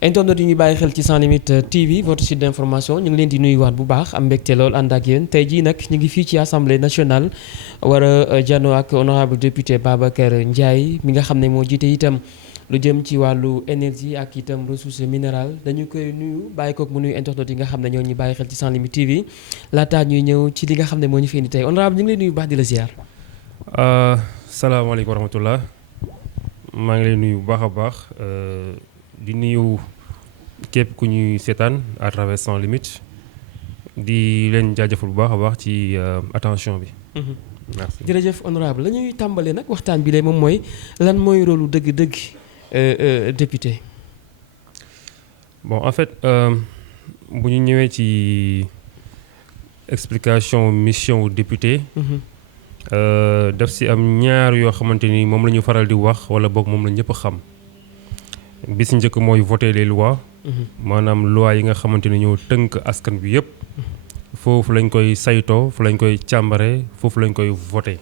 internet yi ñuy bàyyi xel ci Sans Limites TV votre site d'information ñu ngi leen di nuyuwaat bu baax am mbégte lool ànd ak yéen tey jii nag ñu ngi fii ci assemblée nationale war a janoo ak honorable député Babacar Ndiaye mi nga xam ne moo jiite itam lu jëm ci wàllu énergie ak itam ressources minérales dañu koy nuyu bàyyi kook mu nuyu internet yi nga xam ne ñoo ñu bàyyi xel ci Sans Limites TV laataa ñuy ñëw ci li nga xam ne moo ñu fi indi tey honorable ñu ngi lay nuyu bu baax di la ziar. salaamaaleykum wa rahmatullah maa ngi lay nuyu bu baax a baax di nuyu képp ku ñuy seetaan à travers Sans Limites di leen jaajëfal bu baax a baax ci attention bi. merci jërëjëf honorable la ñuy tàmbalee nag waxtaan bi lee moom mooy lan mooy rôle lu dëgg-dëgg député. bon en fait bu ñu ñëwee ci explication mission wu député. daf si am ñaar yoo xamante ni moom la ñu faral di wax wala boog moom la ñëpp xam bi si njëkk mooy voter les lois. maanaam loi yi nga xamante ni ñoo tënk askan bi yëpp. foofu lañ koy saytoo fu lañ koy càmbaree foofu lañ koy voter.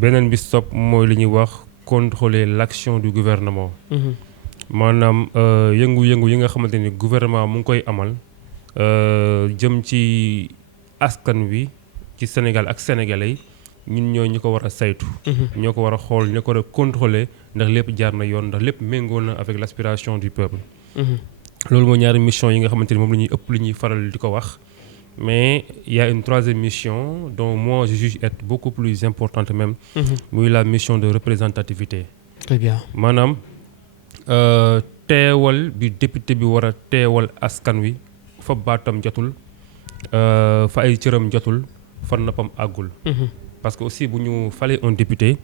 beneen bi stop mooy li ñuy wax contrôler l'action du gouvernement. maanaam yëngu-yëngu yi nga xamante ni gouvernement mu ngi koy amal jëm ci askan wi. ci Sénégal ak sénégalais ñun ñoo ñu ko war a saytu. ñoo ko war a xool ñoo ko war a contrôler ndax lépp jaar na yoon ndax lépp méngoo na avec l'aspiration du peuple. loolu mooy ñaari mission yi nga xamante ni moom la ñuy ëpp li ñuy faral di ko wax. mais il y a une troisième mission dont moi je juge être beaucoup plus importante même. muy la mission de représentativité. très bien maanaam teewal bi député bi war a teewal askan wi fa baatam jotul fa ay cëram jotul. fan noppam àggul. parce que aussi bu ñu falee un député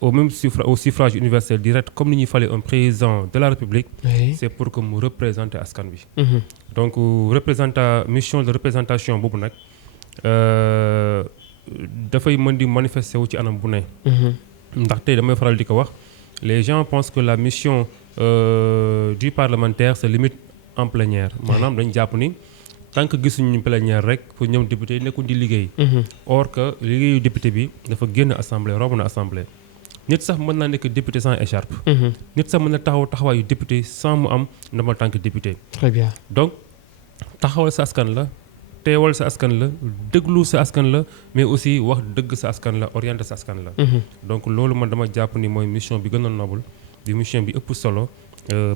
au suffrage universel direct comme ni ñuy falee un président de la République. Oui. c'est pour que mu représenter askan wi. donc mission de représentation boobu nag dafay mën di manifester wu ci anam bu ne. ndax tey damay faral di ko wax les gens pensent que la mission du parlementaire se limite en plénière. maanaam dañ jàpp ni. tant que gisuñu plénière rek pour ñoom député nekkul di liggéey. or que liggéeyu député bi dafa génn assemblée romb na assemblée. nit sax mën naa nekk député sans écharpe. nit sax mën na taxawaayu député sans mu am ndamal tant que député. très bien donc taxawal sa askan la teewal sa askan la déglu sa askan la mais aussi wax dëgg sa askan la orienter sa askan la. donc loolu man dama jàpp ni mooy mission bi gën a noble di mission bi ëpp solo.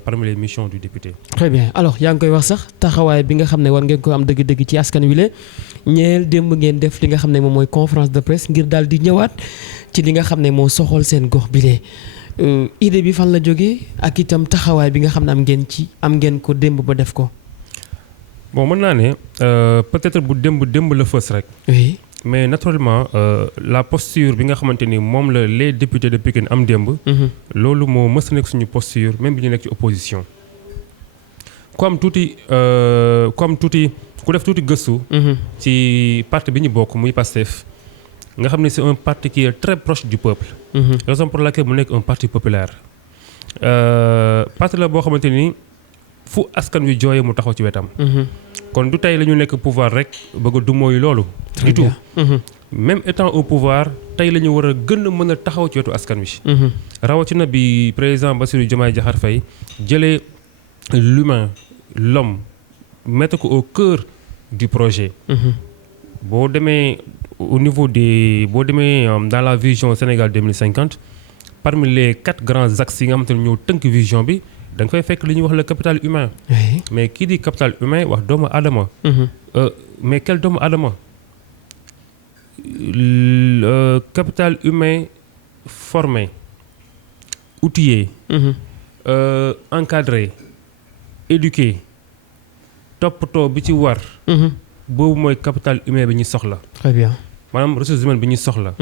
parmi les missions du député. très bien alors yaa ngi koy wax sax taxawaay bi nga xam ne war ngeen ko am dëgg-dëgg ci askan wi la ñeel démb ngeen def li nga xam ne moom mooy conférence de presse ngir daal di ñëwaat ci li nga xam ne moo soxal seen gox bi lee idée bi fan la jógee ak itam taxawaay bi nga xam ne am ngeen ko démb ba def ko. bon mën naa ne peut-être bu démb la fës rek. oui. mais naturellement la posture bi nga xamante ni moom la les députés de Pikine am démb. loolu moo mës a nekk suñu posture même bi ñu nekk ci opposition. ku def tuuti gëstu. ci parti bi ñu bokk muy PASTEF. nga xam ne c'est un parti qui est très proche du peuple. raison pour laquelle mu nekk un parti populaire. parti la boo xamante ni fu askan wi jooyee mu taxaw ci wetam. kon du tey la ñu nekk pouvoir rek bëgg a du mooy loolu. du tout même étant au pouvoir tey la ñu war a gën a mën a taxaw ci wetu askan wi. rawatina bi président Bassirou Diomaye Diakhar Faye jëlee l'homme mettre ko au cœur du projet. boo demee au niveau boo demee dans la vision Sénégal 2050 parmi les 4 grands axes yi nga xamante ne ñoo tënk vision bi. da nga fay fekk li ñuy wax le capital humain. Oui. mais kii di capital humain wax doomu aadama. mais quel doomu aadama capital humain formé outillé. Encadré éduqué toppatoo bi ci war. boobu mooy capital humain bi ñu soxla. très bien maanaam ressources humaines bi ñu soxla.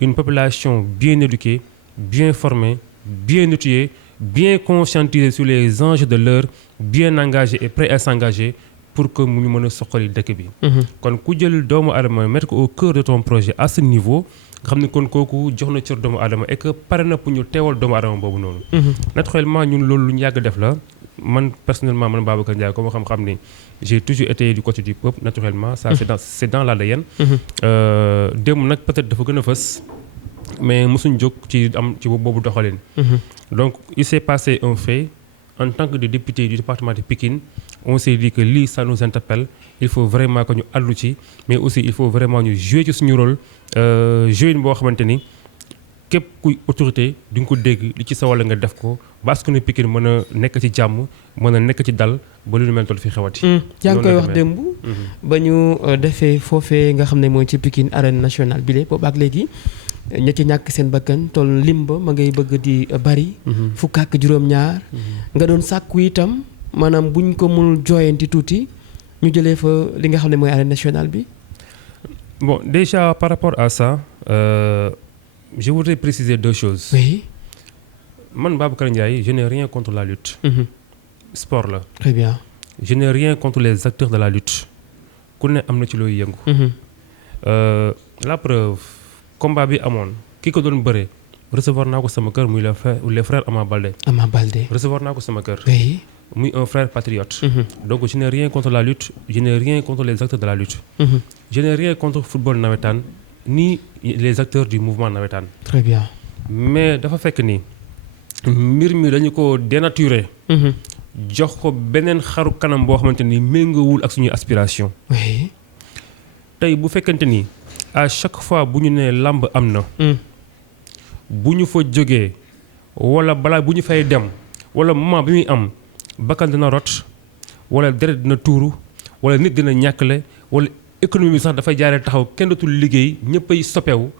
une population bien éduquée bien formée bien outillée. bien conscientisé sur les enjeux de l'heure bien engagé et prêt à s'engager pour que mu ñu mën a soxali dëkk bi. kon ku jël doomu aadama mettre ko au cœur de ton projet à ce niveau nga xam ne kon kooku jox na cër doomu aadama et que pare na pour ñu teewal doomu aadama boobu noonu. naturellement ñun loolu lu ñu yàgg def la man personnellement man Babacar Ndiaye ko ma xam ni j'ai toujours été du côté du peuple naturellement. ça c'est dans l'ADN. démb nag peut-être dafa gën a fës. mais mosuñ jóg ci boobu doxalin. Donc il s'est passé un fait en tant que des députés du département de Pikine on s'est dit que lii ça nous interpelle il faut vraiment que ñu àddu ci mais aussi il faut vraiment ñu jouer ci suñu rôle jouer boo xamante ni képp kuy autorité di nga ko dégg li ci sa wàll nga def ko ba askan wi Pikine mën a nekk ci jàmm mën a nekk ci dal ba lu ñu mel toll fi xewati. yaa ngi koy wax démb. ba ñu defee foofee nga xam ne mooy ci Pikine arène nationale bi boobu ak léegi ña ci ñàkk seen bakkan toll lim ba ma ngay bëgg di bari. fukk ak juróom-ñaar. nga doon sàkku itam maanaam buñ ko mënul jooyanti tuuti ñu jëlee fa li nga xam ne mooy arène nationale bi. bon déjà par rapport à ça. Je voudrais préciser 2 choses. Oui. Man, Babacar Ndiaye, je n'ai rien contre la lutte. Sport là. Très bien. Je n'ai rien contre les acteurs de la lutte. Ku ne am na ci looy yëngu. La preuve combat bi amoon ki ko doon bëre recevoir naa ko sama kër muy les frères Ama Baldé. Ama Baldé. Recevoir naa ko sama kër. Oui. muy un frère patriote. Donc je n'ai rien contre la lutte, je n'ai rien contre les acteurs de la lutte. Je n'ai rien contre football nawetaan ni les acteurs du mouvement nawetaan. Très bien. Mais dafa fekk ni mbir mi dañu ko dénaturer. jox ko beneen xaru kanam boo xamante ni méngoowul ak suñuy aspiration. Oui. tey bu fekkente ni à chaque fois bu ñu nee làmb am na. bu ñu fa jógee wala balaa bu ñu fay dem wala moment bi muy am bakkan dina rot wala deret dina tuuru wala nit dina ñàkkale wala économie bi sax dafay jaaree taxaw kenn dootul liggéey ñëppay soppeewu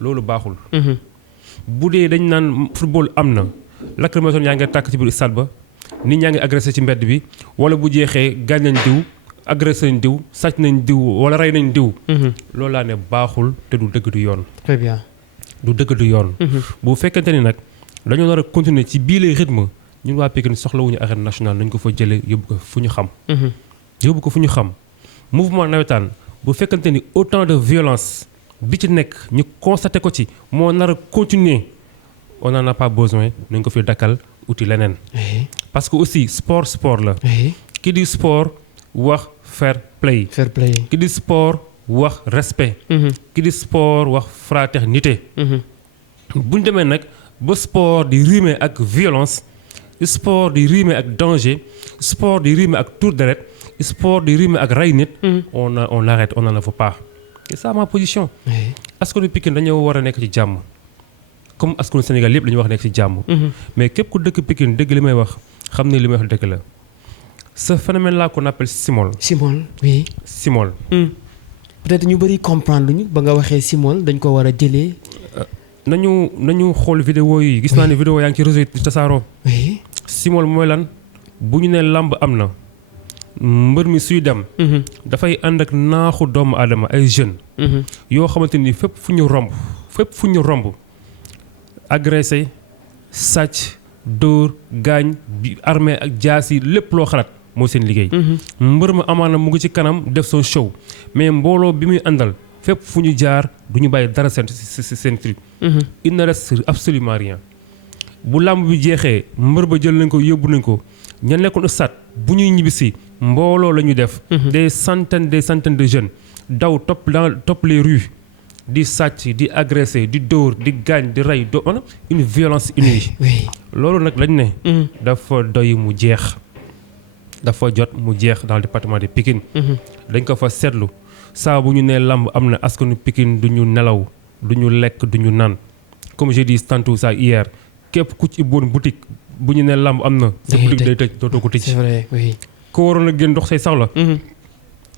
loolu baaxul. bu dee dañ naan football am na lacrymogène yaa ngi tàkk ci biir stade ba nit ñaa ngi agressé ci mbedd bi wala bu jeexee gaañ nañ diw agressé nañ diw sàcc nañ diw wala rey nañ diw. loolu laa ne baaxul te du dëgg du yoon. Très bien. du dëgg du yoon. bu fekkente ni nag dañoo nar a continuer ci bii les rythmes ñun waa Pikine soxlawuñu arène nationale nañ ko fa jëlee yóbbu ko fu ñu xam. yóbbu ko fu ñu xam mouvement nawetaan bu fekkente ni autant de violence bi ci nekk ñu constaté ko ci moo nar a continuer on n'en a pas besoin nañ ko fi dakkal uti leneen. parce que aussi sport la. ki di sport wax fair play. Fair play. ki di sport wax respect. ki di sport wax fraternité. bu ñu demee nag ba sport di rimer ak violence sport di rimer ak danger sport di rimer ak tour deret sport di rimer ak ray nit. on arrête on n'en veut pas. c'est ça ma position. askanu Pikine dañoo war a nekk ci jàmm comme askanu Sénégal yëpp dañu wax nekk ci jàmm. mais képp ku dëkk Pikine dëgg li may wax xam ne li may wax dëgg la ce phénomène là qu'on appelle simol. Simol oui. Simol. peut-être ñu bëri comprendre luñu ba nga waxee simol dañ ko war a jëlee. nañu xool vidéo yi gis naa ne vidéo yaa ngi ci réseau yi tasaaroo. oui. simol mooy lan bu ñu nee làmb am na mbër mi suy dem. dafay ànd ak naaxu doomu aadama ay jeunes. yoo xamante ni fépp fu ñu romb agressé sàcc dóor gaañ bi armée ak jaas yi lépp loo xalaat moo seen liggéey. mbër ma amaana mu ngi ci kanam def son show mais mbooloo bi muy àndal fépp fu ñu jaar du ñu bàyyi dara seen truc. il ne reste absolument rien. bu làmb bi jeexee mbër ba jël nañ ko yóbbu nañ ko ña nekkoon stade bu ñuy ñibbisi mbooloo la ñu def. des centaines de jeunes daw topp les rues di sàcc di agressé di dóor di gaañ di rey une violence inouïe. loolu nag lañ ne. dafa doy mu jeex. dafa jot mu jeex dans le département de Pikine. dañ ko fa seetlu saa bu ñu nee làmb am na askanu Pikine du ñu nelaw du ñu lekk du ñu naan comme j'ai dit tantôt ça hier képp ku ci bon boutique bu ñu nee làmb am na. sa boutique day tëj dootoo ko tëj. c'est vrai oui. ko waroon a génn dox say soxla.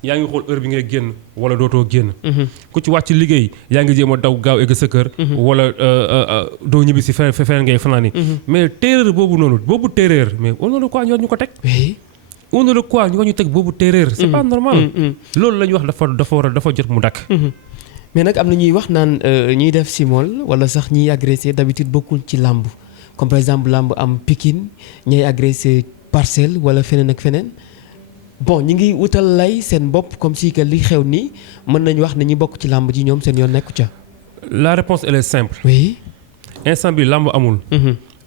yaa ngi xool heure bi ngay génn wala dootoo génn. ku ci wàcc liggéey yaa ngi jéem a daw gaaw egg sa kër. wala doo ñibbi si feneen ngay fanaani. mais terreur boobu noonu boobu terreur mais on ne quoi ñu ko teg. on ne quoi ñu teg boobu terreur. c'est pas normal. loolu la ñuy wax dafa jot mu dakk. mais nag am na ñuy wax naan ñiy def simol wala sax ñiy agressé d'habitude bokkul ci làmb comme par exemple làmb am Pikine ñay agressé Parcelles wala feneen ak feneen. bon ñi ngi wutal lay seen bopp comme si que li xew nii mën nañu wax ne ñi bokk ci làmb ji ñoom seen yoon nekku ca. la réponse elle est simple. oui. instant bi làmb amul.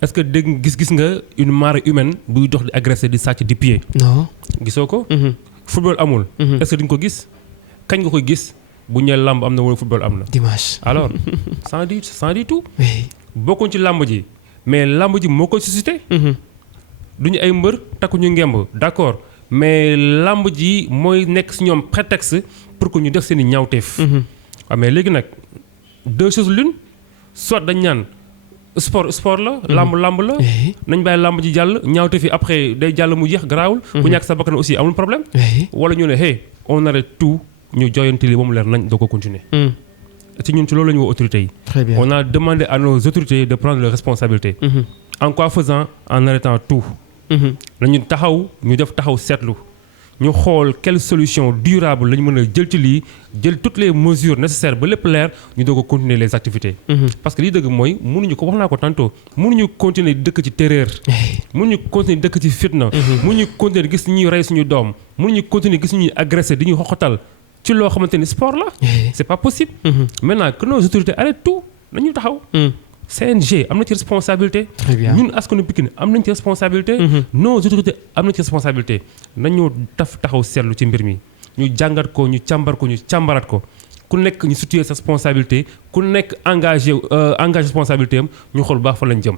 est-ce que dégg gis nga une marée humaine buy dox di agressé di sàcc di piller. non. gisoo ko. football amul. est-ce que di nga ko gis kañ nga koy gis bu ñu nee làmb am na wala football am na. dimanche. alors sans dit tout. oui. bokkuñ ci làmb ji mais làmb ji moo koy suscité. duñu ay mbër takkuñu ngemb d'accord mais lamb ji mooy nekk si ñoom prétexte pour que ñu def seen i ñaawteef. waaw mais léegi nag 2 choses l'une soit dañ ñaan sport la. lamb la. nañ bàyyi lamb ji jàll ñaawteef yi après day jàll mu jeex garaawul. ku ñàkk sa bakkan aussi amul problème. wala ñu ne hey on arrête tout ñu joyanti li ba mu leer nañ doo ko continuer. ci ñun ci loolu la ñu woo autorités yi. Très bien. On a demandé à nos autorités de prendre leurs responsabilités. En quoi faisant? En arrêtant tout. nañu taxaw ñu def taxaw seetlu ñu xool quelle solution durable la ñu mën a jël ci lii jël toutes les mesures nécessaires ba lépp leer ñu doog a continuer les activités. parce que lii dëgg mooy mënuñu ko wax naa ko tantôt mënuñu continuer dëkk ci terreur. mënuñu continuer dëkk ci fitna. mënuñu continuer gis ñuy rey suñu doom mënuñu continuer gis ñuy agressé di ñuy xoxotal ci loo xamante ni sport la. c'est pas possible. maintenant que nos autorités arrêtent tout nañu taxaw. CNG am na ci responsabilité. Très bien. ñun askanu Pikine am nañ ci responsabilité. nos autorités am nañ ci responsabilité nañu taxaw seetlu ci mbir mi ñu jàngat ko ñu càmbar ko ñu càmbaraat ko ku nekk ñu situer sa responsabilité ku nekk engagé responsabilité am ñu xool baax fa lañ jëm.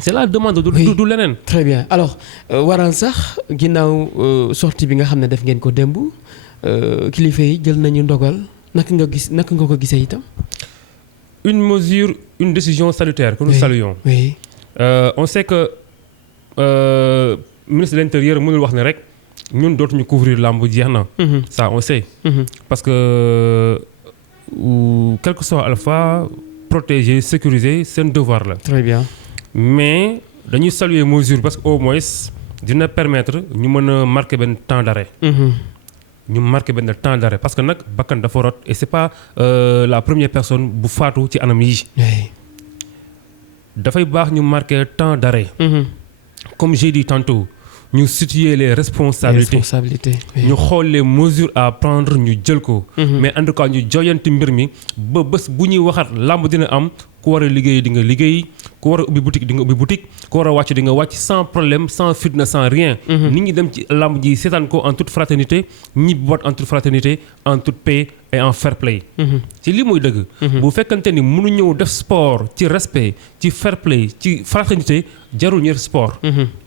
c'est la demande du leneen. Très bien alors waral sax ginnaaw sortie bi nga xam ne def ngeen ko démb kilifa yi jël nañu ndogal naka nga ko gisee itam. Une décision salutaire que nous saluons. Oui. On sait que ministre de l'Intérieur mënul wax ne rek ñun dootuñu couvrir làmb jeex na. Ça on sait. Parce que quel que soit alpha protéger sécuriser seen devoir la. Très bien. Mais dañuy saluer mesure parce que au moins dina permettre ñu mën a marquer benn temps d'arrêt. ñu marqué benn temps d'arrêt parce que nag bakkan dafa rot et c'est pas la première personne bu faatu ci anam yi. dafay baax ñu marqué temps d'arrêt. Comme j'ai dit tantôt ñu situer les responsabilités. ñu xool les mesures à prendre ñu jël ko. mais en tout cas ñu joyanti mbir mi ba bés bu ñuy waxaat làmb dina am ku war a liggéey di nga liggéey ku war a ubbi boutique di nga ubbi boutique ku war a wàcc di nga wàcc sans problème sans fitna sans rien. nit ñi dem ci làmb ji seetaan ko en toute fraternité ñibbi waat en toute fraternité en toute paix et en fair play. ci lii mooy dëgg. bu fekkante ni mënu ñëw def sport ci respect ci fair play ci fraternité jarul ñëw sport.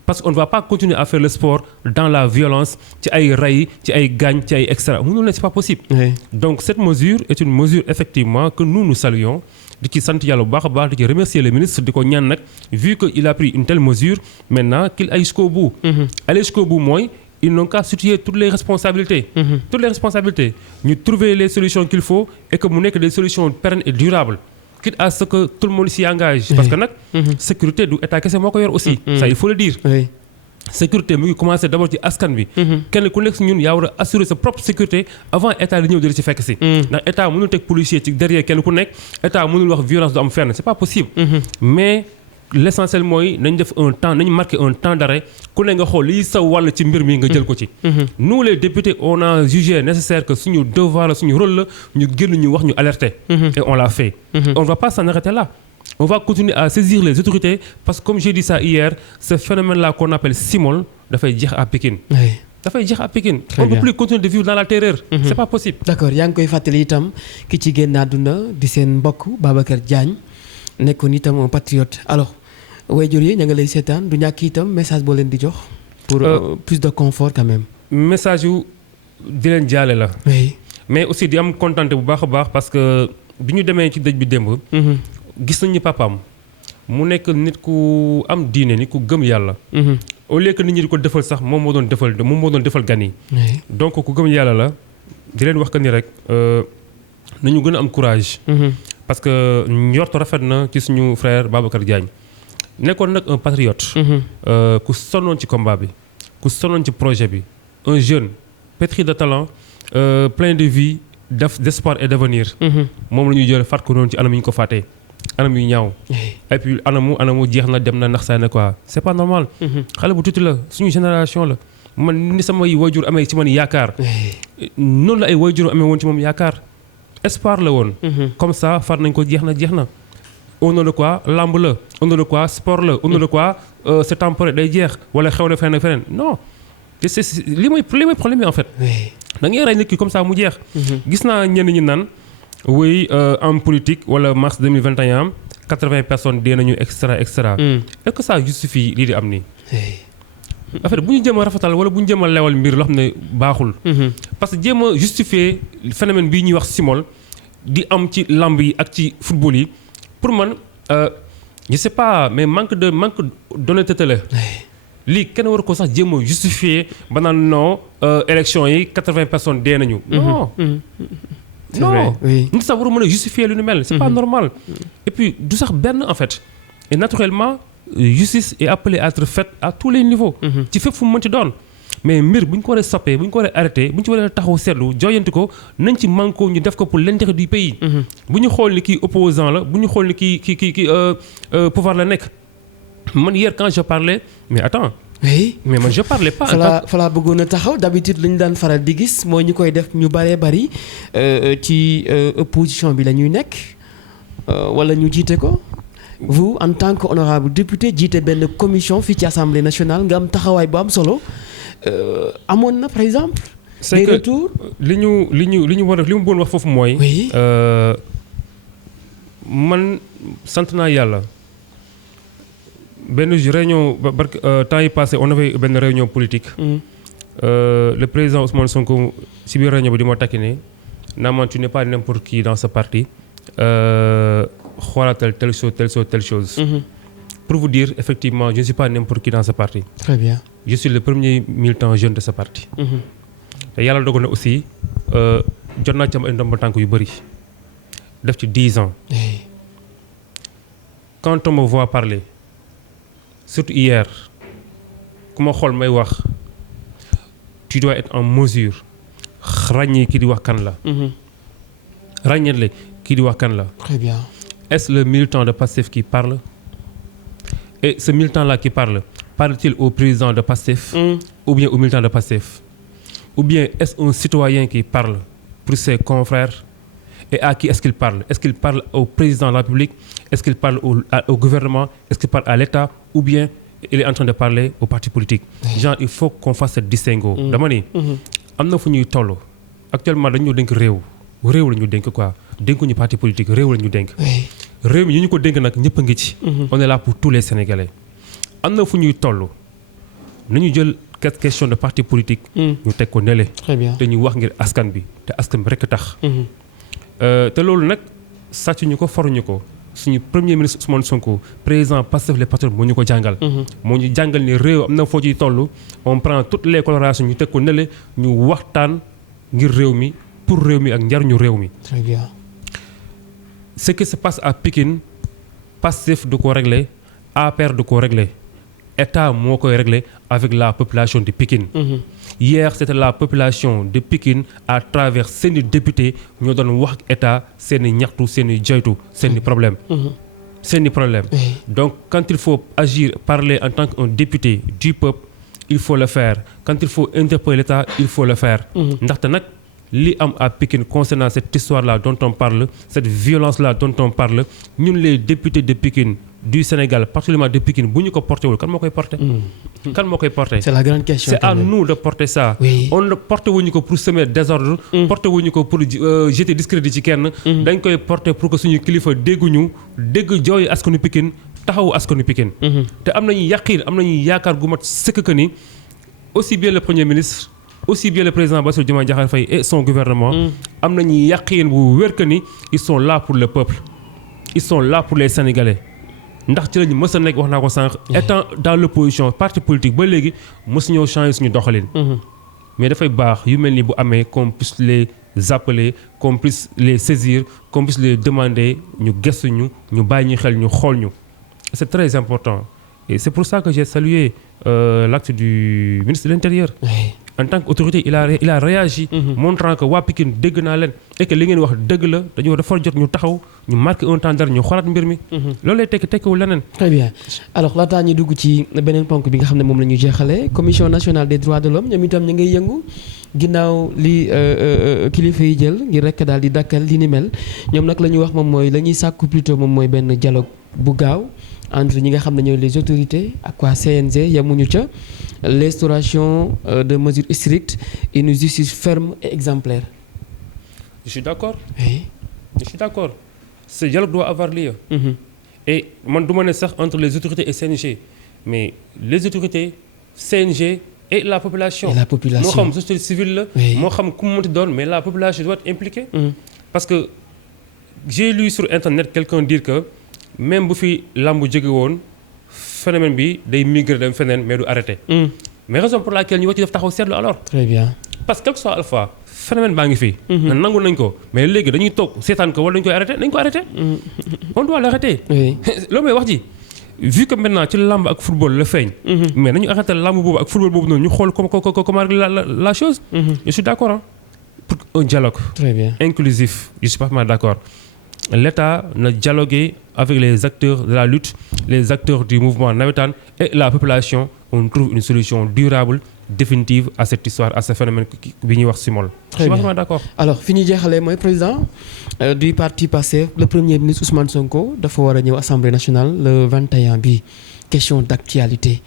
parce qu'on ne va pas continuer à faire le sport dans la violence ci ay rey ci ay gaañ ci ay extra mënul ne c'est pas possible. Donc cette mesure est une mesure effectivement que nous saluons. di ci sant yàlla bu baax a baax di ci remercier le ministre di ko ñaan nag vu que il a pris une telle mesure maintenant qu'il aille jusqu'au bout. aller jusqu'au bout mooy ils n'ont qu'à situer toutes les responsabilités. toutes les responsabilités ñu trouver les solutions qu'il faut et que mu nekk des solutions pérennes et durables quitte à ce que tout le monde s'y engage. parce que nag sécurité du état kese moo ko yor aussi. ça il faut le dire. sécurité mu ngi commencé d'abord ci askan bi. kenn ku nekk si ñun yaa war a assurer sa propre sécurité avant état di ñëw di ci fekk si. ndax état mënul teg policier ci derrière kenn ku nekk état mënul wax violence du am fenn c'est pas possible. mais l'essentiel mooy nañ def un temps nañ marquer un temps d'arrêt ku ne nga xool lii sa wàll ci mbir mi nga jël ko ci. nous les députés on a jugé nécessaire que suñu devoir la suñu rôle la ñu génn ñu wax ñu alerter. et on l'a fait. on va pas s'en arrêter là. On va continuer à saisir les autorités parce que comme j'ai dit ça hier, ce phénomène-là qu'on appelle Simol dafay jeex à Pikine. dafay jeex à Pikine. On ne peut plus continuer de vivre dans la terreur. C'est pas possible. D'accord yaa ngi koy fàttali itam ki ci génn àdduna di seen mbokk Babacar Diagne nekkoon itam un patriote alors waajur yi ña nga lay seetaan du ñàkk itam message boo leen di jox. pour plus de confort quand même. message yu di leen jaale la. oui. mais aussi di am contenté bu baax a baax parce que bi ñu demee ci dëj bi démb. gis nañu papaam mu nekk nit ku am diine nit ku gëm yàlla. au lieu que nit ñi di ko defal sax moom moo doon defal gan yi. donc ku gëm yàlla la di leen wax que ni rek nañu gën a am courage. parce que njort rafet na ci suñu frère Babacar Diagne nekkoon nag un patriote. ku sonnoon ci combat bi ku sonnoon ci projet bi un jeune pétri de talent plein de vie d'espoir et d'avenir. moom la ñuy jël faat ko noonu ci anam yi ñu ko faatee. anam yu ñaaw et puis anamu jeex na dem na ndax saa ne quoi c'est pas normal. xale bu tuuti la suñu génération la man ni samay waajur amee ci man yaakaar noonu la ay waajur amee woon ci moom yaakaar espoir la woon. comme ça far nañ ko jeex na au nom de quoi lamb la au nom de quoi sport la au nom de quoi c'est temporaire day jeex wala xew na feneen ak feneen non c'est li mooy problème bi en fait. da ngay rey nit ki comme ça mu jeex. gis naa ñenn ñi naan. Oui, en politique, wala mars 2021, 80 personnes dee nañu extra. Est-ce que ça justifie lii di am nii. affaire bu ñu jéem a rafetal wala bu ñu jéem a lewal mbir loo xam ne baaxul. parce que jéem a justifier phénomène bii ñuy wax simol di am ci lamb yi ak ci football yi pour man je sais pas mais manque d'honnêteté la. lii kenn war ko sax jéem a justifier ba naan non élection yi 80 personnes dee nañu. non. c'est vrai oui. nit sax war a mën a justifier lu ni mel. c'est pas normal. et puis du sax benn en fait et naturellement justice est appelée à être faite à tous les niveaux. ci fépp fu mu mënti doon. mais mbir bu ñu ko waree stoppé bu ñu ko waree arrêté bu ñu ci waree taxaw seetlu jooyanti ko nañ ci manko ñu def ko pour l'intérêt du pays. bu ñu xool ni kii opposant la bu ñu xool ni kii pouvoir la nekk. man hier quand je parlais mais attends. oui mais man je parlais pas. falaa bëggoon a taxaw d'habitude lu ñu daan faral di gis mooy ñu koy def ñu bëree bëri ci opposition bi la ñuy nekk wala ñu jiite ko. vous en tant que honorable député jiite benn commission fii ci assemblée nationale nga am taxawaay bu am solo amoon na par exemple. c'est que li ñu war a li mu bëggoon wax foofu mooy. oui man sant naa yàlla. benn réunion temps yi passé on avait benn réunion politique. Le président Ousmane Sonko si biir réunion bi di ma taquiner naa man tu n'es pas n'importe qui dans ce parti xoolaatal telle chose. Pour vous dire effectivement je ne suis pas n'importe qui dans ce parti. Très bien. Je suis le premier militant jeune de ce parti. te yàlla dogal na aussi jot naa ci am ay ndomba tànk yu bëri def ci 10 ans. Quand on me voit parler. Surtout hier ku ma xool may wax tu dois être en mesure ràññee kii di wax kan la. ràññeele kii di wax kan la. Très bien. Est-ce le militant de PASTEF qui parle? Et ce militant-là qui parle-t-il au président de PASTEF ou bien au militant de PASTEF? Ou bien est-ce un citoyen qui parle pour ses confrères? Et à qui est-ce qu'il parle? Est-ce qu'il parle au président de la République? Est-ce qu'il parle au gouvernement? Est-ce qu'il parle à l'État? Ou bien il est en train de parler au parti politique? Genre, il faut qu'on fasse ce distinguo. Dama ni am na fu ñuy toll actuellement dañu dénk réew la ñu dénk quoi dénkuñu parti politique réew la ñu dénk. réew mi ñu ko dénk nag ñëpp a ngi ci. On est là pour tous les Sénégalais. am na fu ñuy toll nañu jël question de parti politique. ñu teg ko nele. Très bien. te ñu wax ngir askan bi te askan bi rekk tax. te loolu nag sàccuñu ko foruñu ko suñu premier ministre Ousmane Sonko président Pastef les patriotes moo ñu ko jàngal. moo ñu jàngal ni réew am na foo ciy toll on prend toutes les colorations ñu teg ko nele ñu waxtaan ngir réew mi pour réew mi ak njariñu réew mi. Très bien. Ce qui se passe à Pikine Pastef du ko régler APR du ko régler État moo koy régler avec la population de Pikine. Hier c'était la population de Pikine à travers seeni députés ñoo doon wax ak État seeni ñaxtu seeni joytu seeni problème. seeni problème. Donc quand il faut agir parler en tant qu'un député du peuple il faut le faire quand il faut interpeller l'État il faut le faire. ndaxte nag li am à Pikine concernant cette histoire-là dont on parle cette violence-là dont on parle ñun les députés de Pikine du Sénégal particulièrement de Pikine bu ñu ko porté wul kan moo koy porté. kan moo koy porté. C'est la grande question. C'est à nous de porter ça. Oui. On ne porté wuñu ko pour semer désordre. porté wuñu ko pour jeter discrédit ci kenn. dañ koy porté pour que suñu kilifa dégguñu dégg jooyu askanu Pikine taxawu askanu Pikine. te am nañu yaqiin am nañu yaakaar gu mat sëkk que ni aussi bien le premier ministre. aussi bien le président Bassirou Diomaye Diakhar Faye et son gouvernement am nañu yaqiin bu wér que ni ils sont là pour le peuple ils sont là pour les Sénégalais ndax ci lañu mës a nekk wax naa ko sànq étant dans l'opposition parti politique ba léegi mësu ñoo changer suñu doxalin mais dafay baax yu mel ni bu amee qu'on puisse les appeler qu'on puisse les saisir qu'on puisse les demander ñu gëstu ñu bàyyi ñu xel ñu xool ñu c'est très important et c'est pour ça que j'ai salué l'acte du ministre de l'Intérieur. En tant qu'autorité il a réagi. montrant que waa Pikine dégg naa leen et que li ngeen wax dëgg la dañoo dafa jot ñu taxaw ñu marqué un temps dara ñu xoolaat mbir mi. loolu lay tekkiwul leneen. Très bien alors laataa ñu dugg ci beneen ponk bi nga xam ne moom la ñu jeexalee commission nationale des droits de l'homme ñoom itam ñu ngay yëngu ginnaaw li kilifa yi jël ngir rek daal di dakkal li ni mel ñoom nag la ñuy wax moom mooy la ñuy sàkku plutôt moom mooy benn dialogue bu gaaw entre ñi nga xam ne ñooy les autorités ak waa CNG yemuñu ca. L'instauration de mesures strictes et une justice ferme et exemplaire. Je suis d'accord. Oui. Je suis d'accord. Ce dialogue doit avoir lieu. Et man du ma ne sax entre les autorités et CNG mais les autorités CNG et la population. moo xam société civile la. moo xam ku mu mënti doon mais la population doit être impliquée. parce que j'ai lu sur internet quelqu'un dire que même bu fi làmb jóge woon phénomène bi day migrer dem feneen mais du arrêté. mais raison pour laquelle ñu war ci def taxaw seetlu alors. très bien parce que quel que soit alpha phénomène baa ngi fi. nangu nañ ko mais léegi dañuy toog seetaan ko wala dañu koy arrêté nañ ko arrêté. on doit l'arrêter. loolu mooy wax ji. vu que maintenant ci làmb ak football la feeñ. mais nañu arrêté làmb boobu ak football boobu noonu ñu xool comment la chose. je suis d'accord hein, pour un dialogue. très bien inclusif je suis parfaitement d'accord. L'État na dialoguer avec les acteurs de la lutte, les acteurs du mouvement navétane et la population. On trouve une solution durable, définitive à cette histoire, à ce phénomène bi ñuy wax Simol. Très bien. Je suis parfaitement d'accord. alors fi ñu jeexalee mooy président du parti Pastef le premier ministre Ousmane Sonko dafa war a ñëw assemblée nationale le 21 bi question d'actualité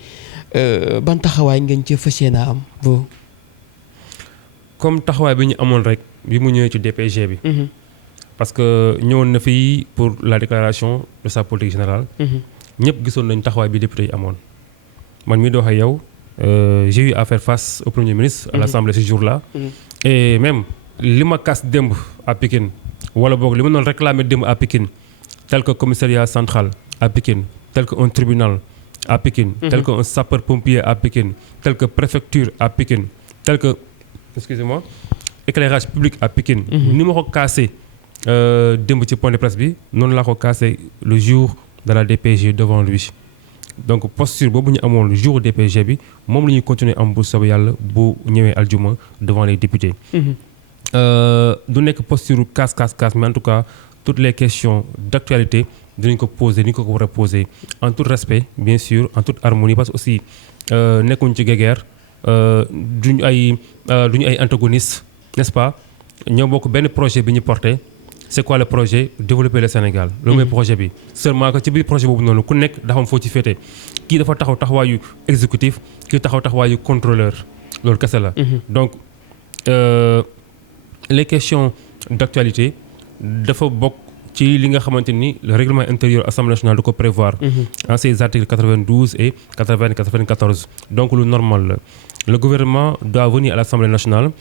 ban taxawaay ngeen ci fas yéene am bo comme taxawaay bi ñu amoon rek bi mu ñëwee ci DPG bi. parce que ñëwoon na fii pour la déclaration de sa politique générale. ñëpp gisoon nañ taxawaay bi député yi amoon. man mii di wax ak yow j'ai eu à faire face au premier ministre à l'Assemblée ce jour-là. et même li ma kas démb à Pikine wala boog li ma doon réclamer démb à Pikine tel que commissariat central à Pikine tel que un tribunal à Pikine tel que un sapeur-pompier à Pikine tel que préfecture à Pikine tel que excusez-moi éclairage public à Pikine ni ma ko kaasee démb ci point de presse bi noonu laa ko kaasee le jour de la DPG devant lui. donc posture boobu ñu amoon le jour DPG bi moom la ñuy continuer am bu soobee yàlla bu ñëwee aljuma devant les députés. du nekk posture casse mais en tout cas toutes les questions d'actualité dinañ ko poser ni ko war a poser en tout respect bien sûr en toute harmonie parce que aussi nekkuñ ci guerre duñu ay antagonistes n'est-ce pas ñoo bokk benn projet bi ñu porté. c'est quoi le projet développer le Sénégal loolu mooy projet bi seulement que ci biir projet boobu noonu ku nekk dafa am foo ci féete kii dafa taxaw taxawaayu exécutif kii taxaw taxawaayu contrôleur loolu kese la donc les questions d'actualité dafa bokk ci li nga xamante ni le règlement intérieur Assemblée nationale da ko prévoir en ses articles 92 et 94 donc lu normal la le gouvernement doit venir à l'Assemblée nationale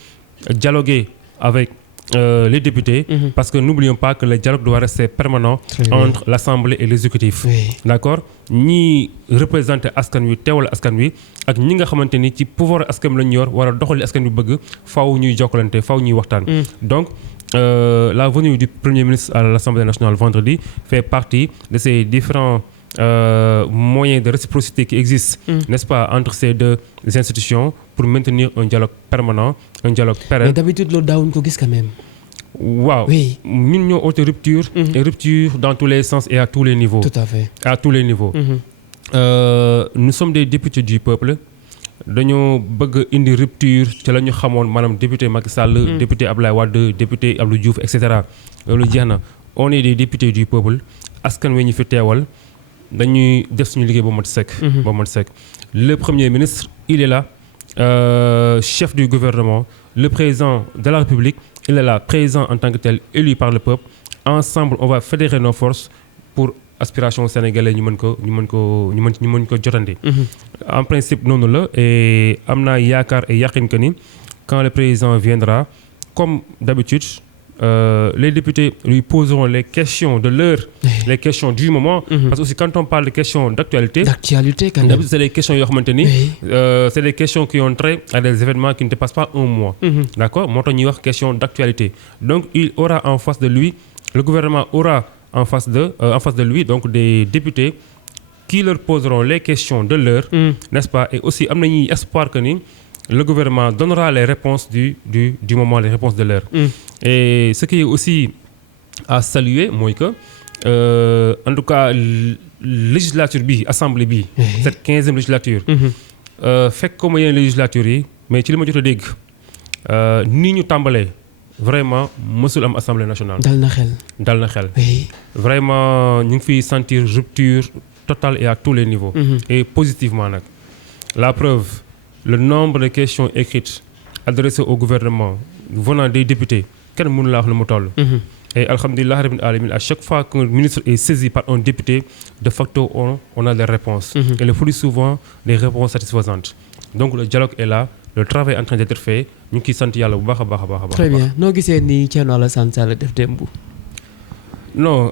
dialoguer avec les députés, parce que n'oublions pas que le dialogue doit rester permanent entre l'Assemblée et l'exécutif. D'accord? ñi représenter askan wi teewal askan wi ak ñi nga xamante ni ci pouvoir askan wi lañu yor war a doxali askan wi bëgg faaw ñuy jokkalante faaw ñuy waxtaan. Donc la venue du Premier ministre à l'Assemblée nationale vendredi fait partie de ces différents moyens de réciprocité qui existent, n'est-ce pas, entre ces deux institutions pour maintenir un dialogue permanent, un dialogue pérenne. Mais d'habitude, loolu daawuñu ko gis quand même. Waaw. Oui. ñun ñoo oote rupture. Et rupture dans tous les sens et à tous les niveaux. Tout à fait. À tous les niveaux. Nous sommes des députés du peuple. dañoo bëgg indi rupture ci la ñu xamoon maanaam député Macky Sall. député Abdoulaye Wade député Abdou Diouf et cetera. loolu jeex na on est des députés du peuple askan wi ñu fi teewal. dañuy def suñu liggéey ba mot sec. ba mot sec le premier ministre il est là chef du gouvernement le président de la République il est là président en tant que tel élu par le peuple ensemble on va fédérer nos forces pour aspiration sénégalais ñu mën ko jotandi. En principe noonu la et am naa yaakaar et yaqin que ni quand le président viendra comme d'habitude les députés lui poseront les questions de l'heure, les questions du moment. Parce que aussi quand on parle de questions d'actualité quand même. C'est des questions yoo xamante ni c'est des questions qui ont trait à des événements qui ne dépassent pas un mois. D'accord moo tax ñuy wax question d'actualité. Donc il aura en face de lui, le gouvernement aura en face de lui donc des députés qui leur poseront les questions de l'heure, n'est-ce pas? Et aussi am nañuy espoir que ni le gouvernement donnera les réponses du moment, les réponses de l'heure. Et ce qui est aussi à saluer mooy que en tout cas législature bi assemblée bi cette 15e législature fekk ko ma yeneen législature yi mais ci li ma jot a dégg ni ñu tàmbalee vraiment mësul am assemblée nationale. dal na xel. Vraiment ñu ngi fiy sentir rupture totale et à tous les niveaux. Et positivement nag la preuve le nombre de questions écrites adressées au gouvernement venant des députés kenn mënu la wax lu mu toll. Et alhamdulillah rabbil alamin à chaque fois qu'un ministre est saisi par un député de facto on a des réponses. Et le plus souvent des réponses satisfaisantes. donc le dialogue est là le travail est en train d'être fait ñu ngi ciy sant yàlla bu baax a baax a baax. très bien noo gisee ni Thierno Alassane Sall def démb. non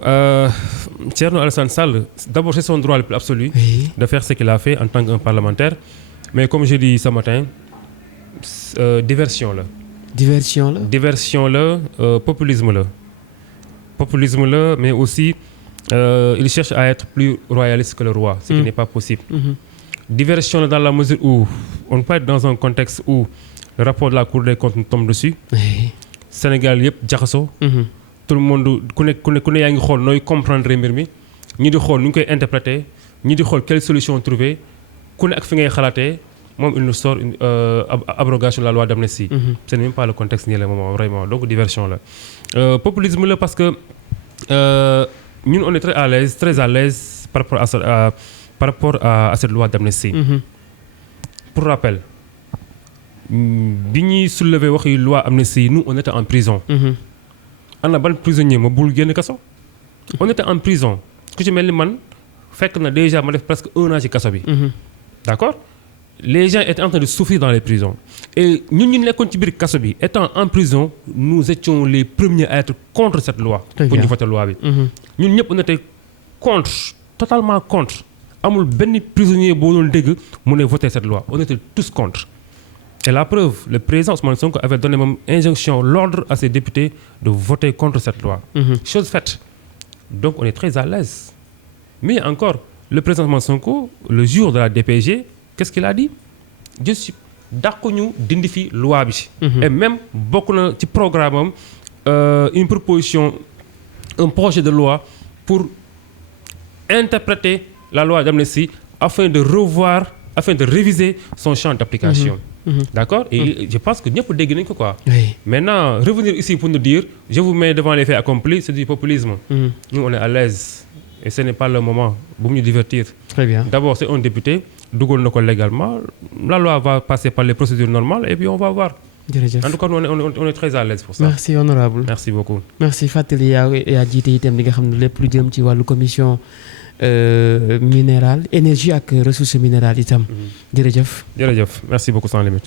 Thierno Alassane Sall d'abord c'est son droit le plus absolu. Oui. de faire ce qu'il a fait en tant qu'un parlementaire mais comme je dis ce matin diversion la. diversion la populisme la mais aussi il cherche à être plus royaliste que le roi ce qui n'est pas possible. Diversion la dans la mesure où on peut être dans un contexte où le rapport de la Cour des comptes nous tombe dessus. Oui. Sénégal yëpp jaxasoo. tout le monde ku ne yaa ngi xool nooy comprendre mbir mi ñi di xool nu ñu koy interpréter ñi di xool quelle solution trouver ku ne ak fi ngay xalaatee moom il nous sort une abrogation de la loi d'amnistie. Ce n'est même pas le contexte ni le moment vraiment donc diversion la. Populisme la parce que ñun on est très à l'aise par rapport à cette loi d'amnistie. Pour rappel bi ñuy soulever waxi loi amnistie nous on était en prison. ana ban prisonnier ma bul génn kaso. on était en prison ku ci mel ni man fekk na déjà ma def presque 1 an ci kaso bi. d'accord les gens étaient en train de souffrir dans les prisons et ñun ñu nekkoon ci biir kaso bi étant en prison nous étions les premiers à être contre cette loi. pour ñu voter loi bi. ñun ñëpp on était contre totalement contre amul benn prisonnier boo doon dégg mu ne voter cette loi on était tous contre. Et la preuve, le président Ousmane Sonko avait donné même injonction, l'ordre à ses députés de voter contre cette loi. Chose faite. Donc on est très à l'aise. Mais encore, le président Ousmane Sonko, le jour de la DPG, qu'est-ce qu'il a dit? Je suis d'accord ñu dindi fi loi bi. Et même bokk na ci programme une proposition, un projet de loi pour interpréter la loi d'amnistie afin de réviser son champ d'application. D'accord? Et je pense que ñëpp dégg nañ ko quoi. Oui. Maintenant, revenir ici pour nous dire, je vous mets devant les faits accomplis, c'est du populisme. Nous, on est à l'aise. Et ce n'est pas le moment pour nous divertir. Très bien. D'abord, c'est un député, dugal na ko légalement. La loi va passer par les procédures normales et puis on va voir. jërëjëf En tout cas, on est très à l'aise pour ça. merci honorable Merci beaucoup. merci fàttali yaa jiite itam li nga xam ne lépp lu jëm ci wàllu commission minérale énergie ak ressources minérales itam. jërëjëf. Jërëjëf. Merci beaucoup sans limite.